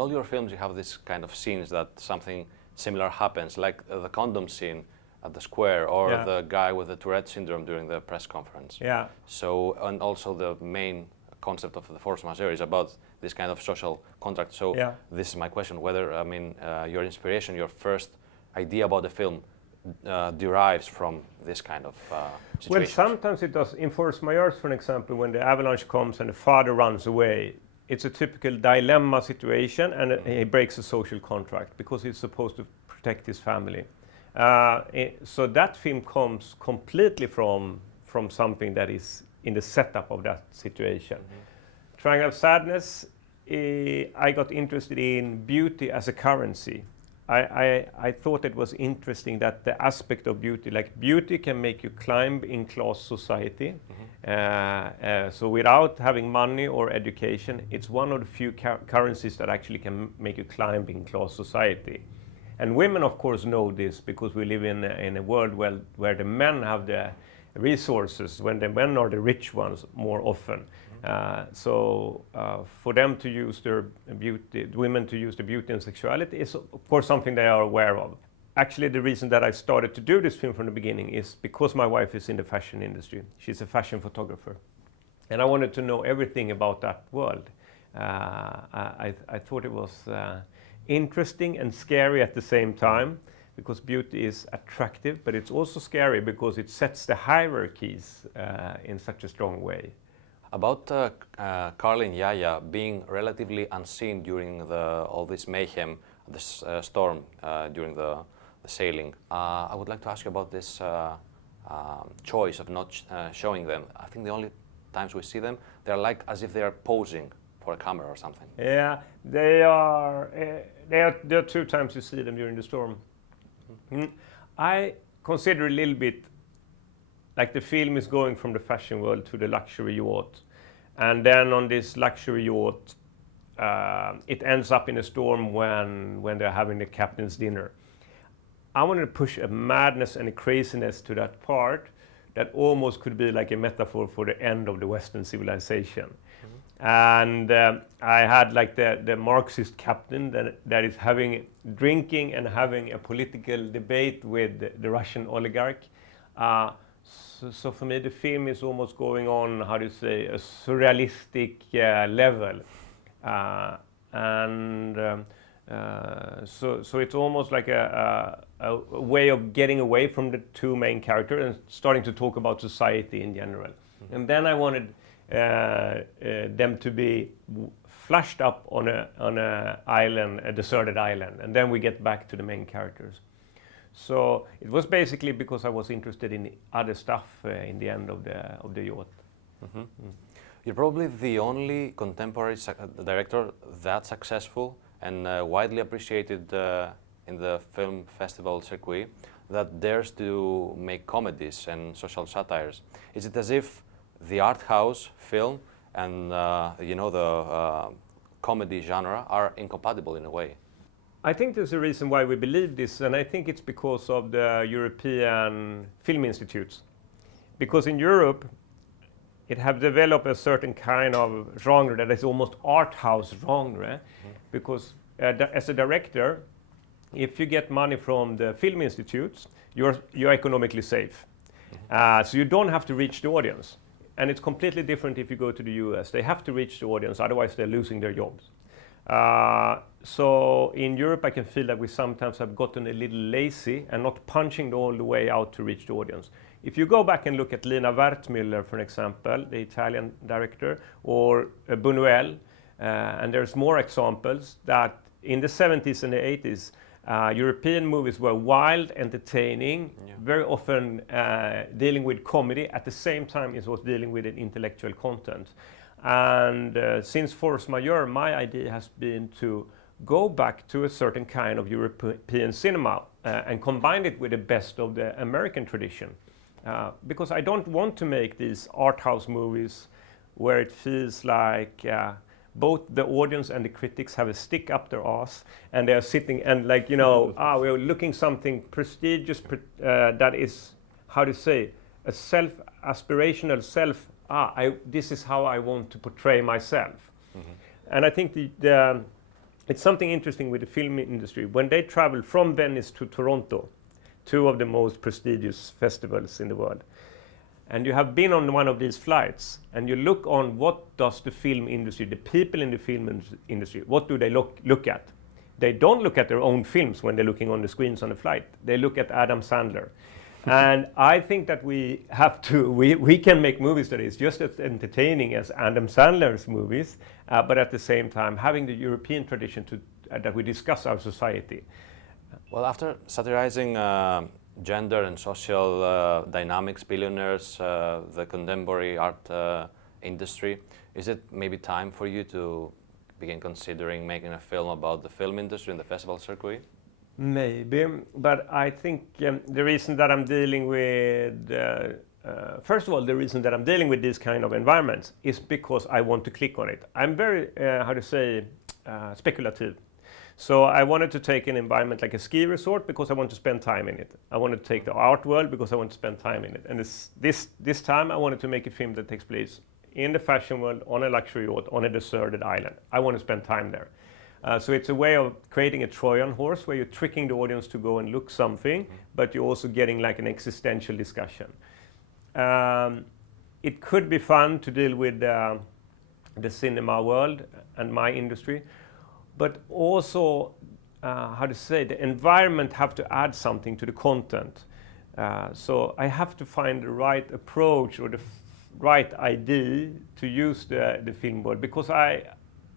in all your films you have this kind of scenes that something similar happens, like the condom scene at the square, or the guy with the Tourette syndrome during the press conference. Yeah. So, and also the main concept of the force majeure is about this kind of social contract. So this is my question, whether, I mean, your inspiration, your first idea about the film derives from this kind of situation. Well, sometimes it does. In force majeure, for example, when the avalanche comes and the father runs away, it's a typical dilemma situation, and he breaks a social contract because he's supposed to protect his family. So that film comes completely from something that is in the setup of that situation. Triangle of Sadness, I got interested in beauty as a currency. I thought it was interesting that the aspect of beauty, like beauty can make you climb in class society. So without having money or education, it's one of the few currencies that actually can make you climb in class society. And women, of course, know this because we live in a world where the men have the resources, when the men are the rich ones more often. So for them to use their beauty, women to use their beauty and sexuality is of course something they are aware of. Actually, the reason that I started to do this film from the beginning is because my wife is in the fashion industry. She's a fashion photographer. And I wanted to know everything about that world. I thought it was interesting and scary at the same time, because beauty is attractive, but it's also scary because it sets the hierarchies in such a strong way. About Carl and Yaya being relatively unseen during all this mayhem, this storm during the sailing, I would like to ask you about this choice of not showing them. I think the only times we see them, they're like as if they are posing for a camera or something. Yeah, there are 2 times you see them during the storm. I consider a little bit like the film is going from the fashion world to the luxury yacht. And then on this luxury yacht, it ends up in a storm when they're having the captain's dinner. I wanted to push a madness and a craziness to that part that almost could be like a metaphor for the end of the Western civilization. And I had like the Marxist captain that is drinking and having a political debate with the Russian oligarch. So for me, the film is almost going on, how do you say, a surrealistic level. So it's almost like a way of getting away from the 2 main characters and starting to talk about society in general. And then I wanted them to be flushed up on a island, a deserted island, and then we get back to the main characters. So it was basically because I was interested in other stuff in the end of the yacht. You're probably the only contemporary director that successful and widely appreciated in the film festival circuit that dares to make comedies and social satires. Is it as if the art house film and the comedy genre are incompatible in a way? I think there's a reason why we believe this, and I think it's because of the European film institutes. Because in Europe, it have developed a certain kind of genre that is almost art house genre. Because as a director, if you get money from the film institutes, you're economically safe. So you don't have to reach the audience. And it's completely different if you go to the US. They have to reach the audience, otherwise they're losing their jobs. So in Europe, I can feel that we sometimes have gotten a little lazy and not punching all the way out to reach the audience. If you go back and look at Lina Wertmüller, for example, the Italian director, or Buñuel, and there's more examples that in the 70s and the 80s, European movies were wild, entertaining, very often dealing with comedy. At the same time, it was dealing with an intellectual content. And since Force Majeure, my idea has been to go back to a certain kind of European cinema and combine it with the best of the American tradition. Because I don't want to make these art house movies where it feels like both the audience and the critics have a stick up their ass and they're sitting and we're looking something prestigious that is, how to say, a self-aspirational self. This is how I want to portray myself. And I think it's something interesting with the film industry. When they travel from Venice to Toronto, two of the most prestigious festivals in the world, and you have been on one of these flights, and you look on what does the film industry, the people in the film industry, what do they look at? They don't look at their own films when they're looking on the screens on the flight. They look at Adam Sandler. And I think that we can make movies that is just as entertaining as Adam Sandler's movies, but at the same time having the European tradition that we discuss our society. Well, after satirizing gender and social dynamics, billionaires, the contemporary art industry, is it maybe time for you to begin considering making a film about the film industry and the festival circuit? Maybe, but I think the reason that I'm dealing with, first of all, the reason that I'm dealing with these kind of environments is because I want to click on it. I'm very, speculative. So I wanted to take an environment like a ski resort because I want to spend time in it. I wanted to take the art world because I want to spend time in it. And this time I wanted to make a film that takes place in the fashion world, on a luxury yacht, on a deserted island. I want to spend time there. So it's a way of creating a Trojan horse where you're tricking the audience to go and look something, but you're also getting like an existential discussion. It could be fun to deal with the cinema world and my industry, but also, the environment have to add something to the content. So I have to find the right approach or the right idea to use the film world, because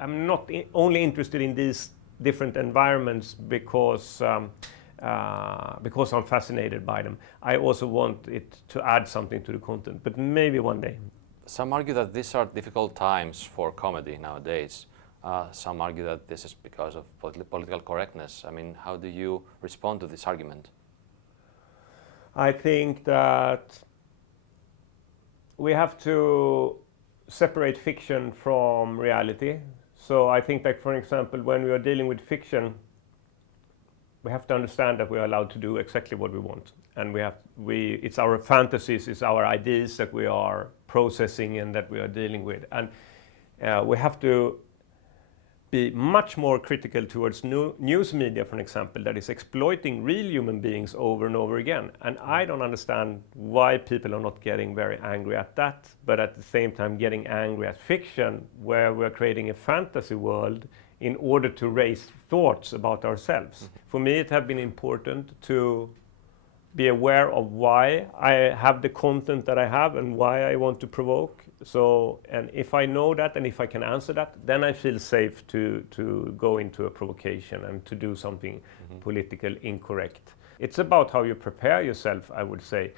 I'm not only interested in these different environments because I'm fascinated by them. I also want it to add something to the content, but maybe one day. Some argue that these are difficult times for comedy nowadays. Some argue that this is because of political correctness. I mean, how do you respond to this argument? I think that we have to separate fiction from reality. So I think that, for example, when we are dealing with fiction, we have to understand that we are allowed to do exactly what we want. And it's our fantasies, it's our ideas that we are processing and that we are dealing with. And we have to be much more critical towards news media, for example, that is exploiting real human beings over and over again. And I don't understand why people are not getting very angry at that, but at the same time getting angry at fiction, where we're creating a fantasy world in order to raise thoughts about ourselves. Mm-hmm. For me, it has been important to be aware of why I have the content that I have and why I want to provoke. So, and if I know that and if I can answer that, then I feel safe to go into a provocation and to do something political incorrect. It's about how you prepare yourself, I would say.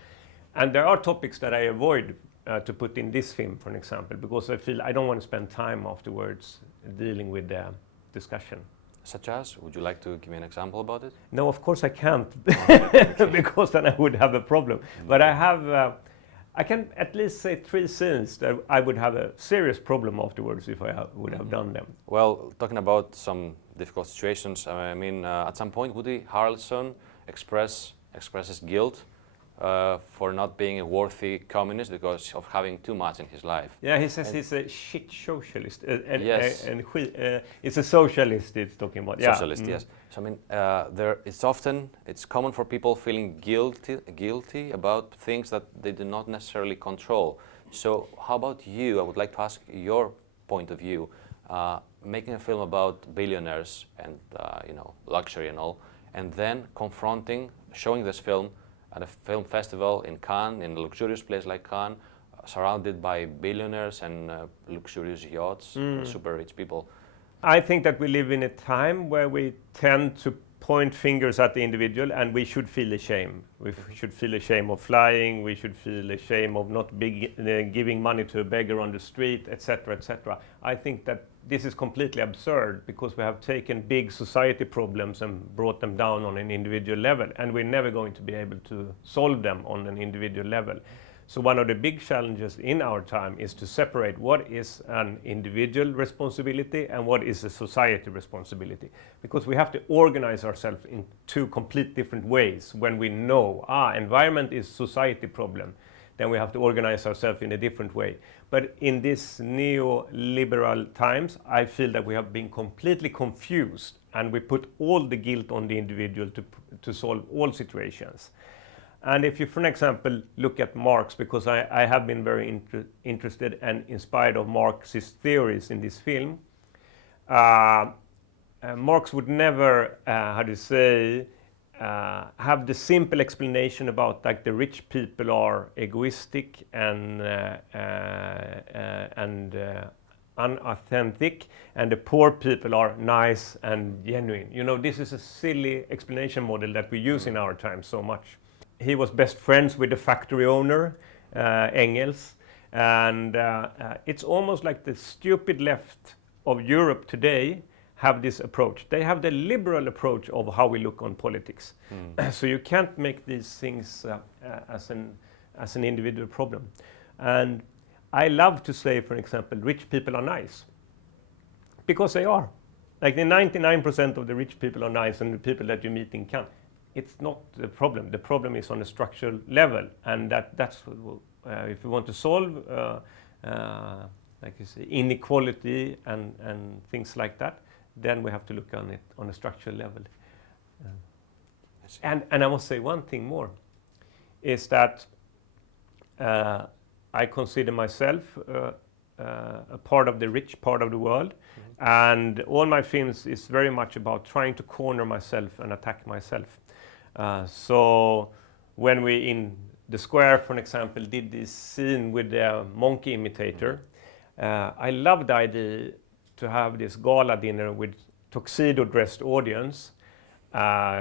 And there are topics that I avoid to put in this film, for example, because I feel I don't want to spend time afterwards dealing with the discussion. Such as? Would you like to give me an example about it? No, of course I can't, because then I would have a problem. But I can at least say 3 scenes that I would have a serious problem afterwards if I would have done them. Well, talking about some difficult situations, I mean, at some point Woody Harrelson expresses guilt for not being a worthy communist because of having too much in his life. Yeah, he says he's a shit socialist. Yes. It's a socialist it's talking about. Socialist, yes. So I mean, it's common for people feeling guilty about things that they do not necessarily control. So how about you? I would like to ask your point of view. Making a film about billionaires and luxury and all, and then showing this film at a film festival in Cannes, in a luxurious place like Cannes, surrounded by billionaires and luxurious yachts, super rich people. I think that we live in a time where we tend to point fingers at the individual, and we should feel ashamed. We should feel ashamed of flying, we should feel ashamed of not giving money to a beggar on the street, etc., etc. I think that this is completely absurd because we have taken big society problems and brought them down on an individual level, and we're never going to be able to solve them on an individual level. So one of the big challenges in our time is to separate what is an individual responsibility and what is a society responsibility. Because we have to organize ourselves in 2 complete different ways when we know, environment is society problem. then we have to organize ourselves in a different way. But in this neoliberal times, I feel that we have been completely confused, and we put all the guilt on the individual to solve all situations. And if you, for example, look at Marx, because I have been very interested and inspired of Marx's theories in this film, Marx would never, have the simple explanation about like the rich people are egoistic and unauthentic, and the poor people are nice and genuine. You know, this is a silly explanation model that we use in our time so much. He was best friends with the factory owner, Engels, and it's almost like the stupid left of Europe today have this approach. They have the liberal approach of how we look on politics. So you can't make these things as an individual problem. And I love to say, for example, rich people are nice, because they are. Like the 99% of the rich people are nice, and the people that you meet in Cannes, it's not the problem. The problem is on a structural level, and that's if you want to solve like you say, inequality and things like that, then we have to look on it on a structural level. And I must say one thing more, is that I consider myself a part of the rich part of the world, and all my films is very much about trying to corner myself and attack myself. So when we in the Square, for example, did this scene with the monkey imitator, I loved the idea to have this gala dinner with tuxedo-dressed audience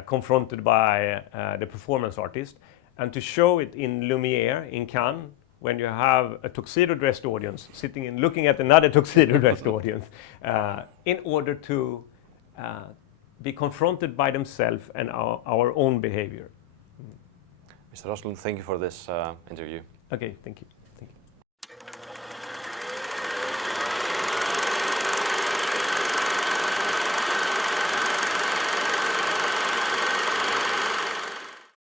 confronted by the performance artist, and to show it in Lumiere in Cannes, when you have a tuxedo-dressed audience sitting and looking at another tuxedo-dressed audience, in order to be confronted by themselves and our own behavior. Mr. Östlund, thank you for this interview. Okay, thank you.